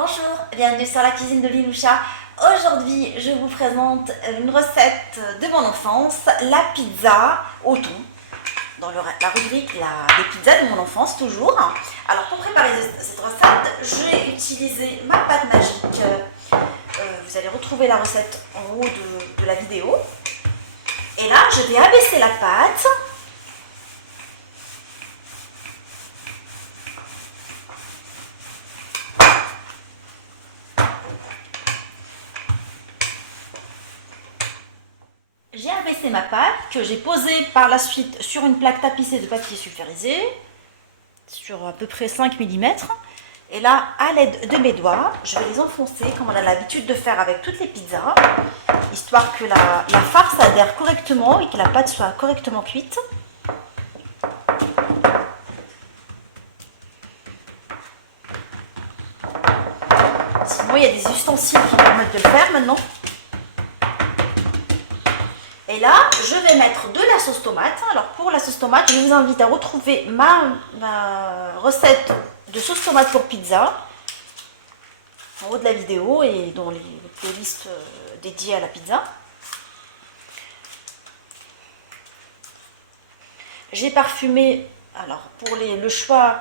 Bonjour, bienvenue sur la cuisine de Linoucha. Aujourd'hui, je vous présente une recette de mon enfance, la pizza au thon. Dans la rubrique des pizzas de mon enfance, toujours. Alors, pour préparer cette recette, j'ai utilisé ma pâte magique. Vous allez retrouver la recette en haut de la vidéo. Et là, je vais abaisser la pâte. J'ai abaissé ma pâte que j'ai posée par la suite sur une plaque tapissée de papier sulfurisé sur à peu près 5 mm. Et là, à l'aide de mes doigts, je vais les enfoncer comme on a l'habitude de faire avec toutes les pizzas, histoire que la farce adhère correctement et que la pâte soit correctement cuite. Sinon, il y a des ustensiles qui permettent de le faire maintenant. Et là, je vais mettre de la sauce tomate. Alors pour la sauce tomate, je vous invite à retrouver ma recette de sauce tomate pour pizza en haut de la vidéo et dans les playlists dédiées à la pizza. J'ai parfumé, alors pour le choix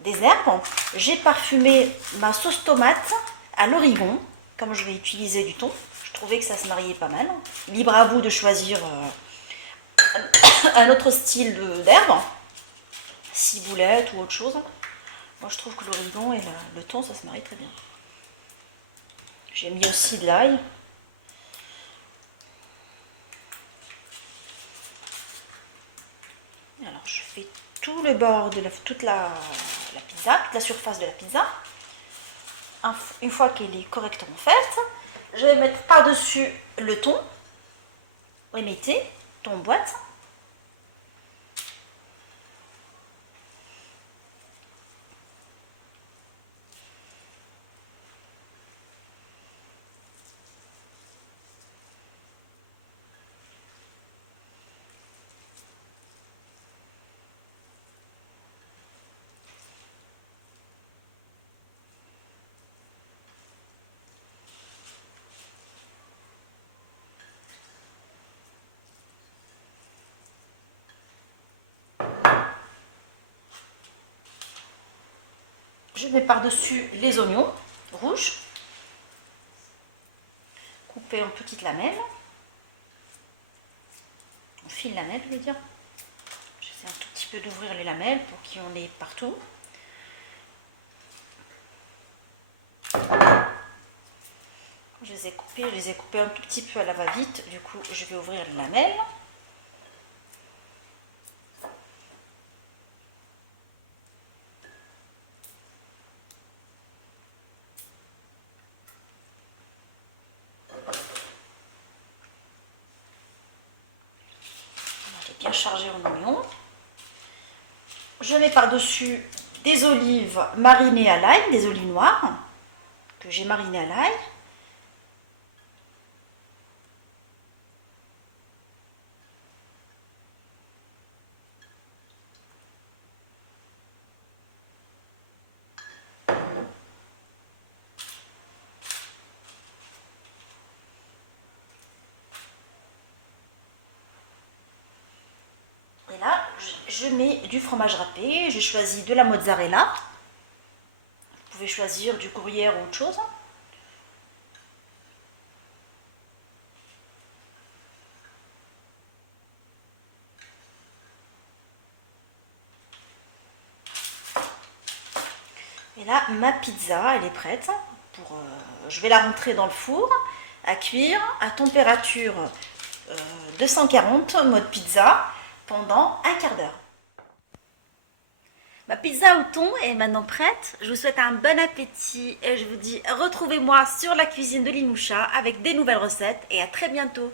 des herbes, j'ai parfumé ma sauce tomate à l'origan, comme je vais utiliser du thon. Je trouvais que ça se mariait pas mal. Libre à vous de choisir un autre style d'herbe, ciboulette ou autre chose. Moi je trouve que l'origan et le thon ça se marie très bien. J'ai mis aussi de l'ail. Alors je fais tout le bord de toute la pizza, toute la surface de la pizza. Une fois qu'elle est correctement faite, je vais mettre par-dessus le thon émietté, thon en boîte. Je mets par-dessus les oignons rouges, coupés en petites lamelles. On file lamelles, je veux dire. J'essaie un tout petit peu d'ouvrir les lamelles pour qu'il y en ait partout. Je les ai coupés un tout petit peu à la va-vite. Du coup, je vais ouvrir les lamelles. Bien chargé en oignon. Je mets par-dessus des olives marinées à l'ail, des olives noires que j'ai marinées à l'ail. Et là, je mets du fromage râpé. J'ai choisi de la mozzarella. Vous pouvez choisir du gruyère ou autre chose. Et là, ma pizza, elle est prête. Je vais la rentrer dans le four à cuire à température 240, mode pizza, pendant un quart d'heure. Ma pizza au thon est maintenant prête. Je vous souhaite un bon appétit et je vous dis retrouvez-moi sur la cuisine de Linoucha avec des nouvelles recettes et à très bientôt.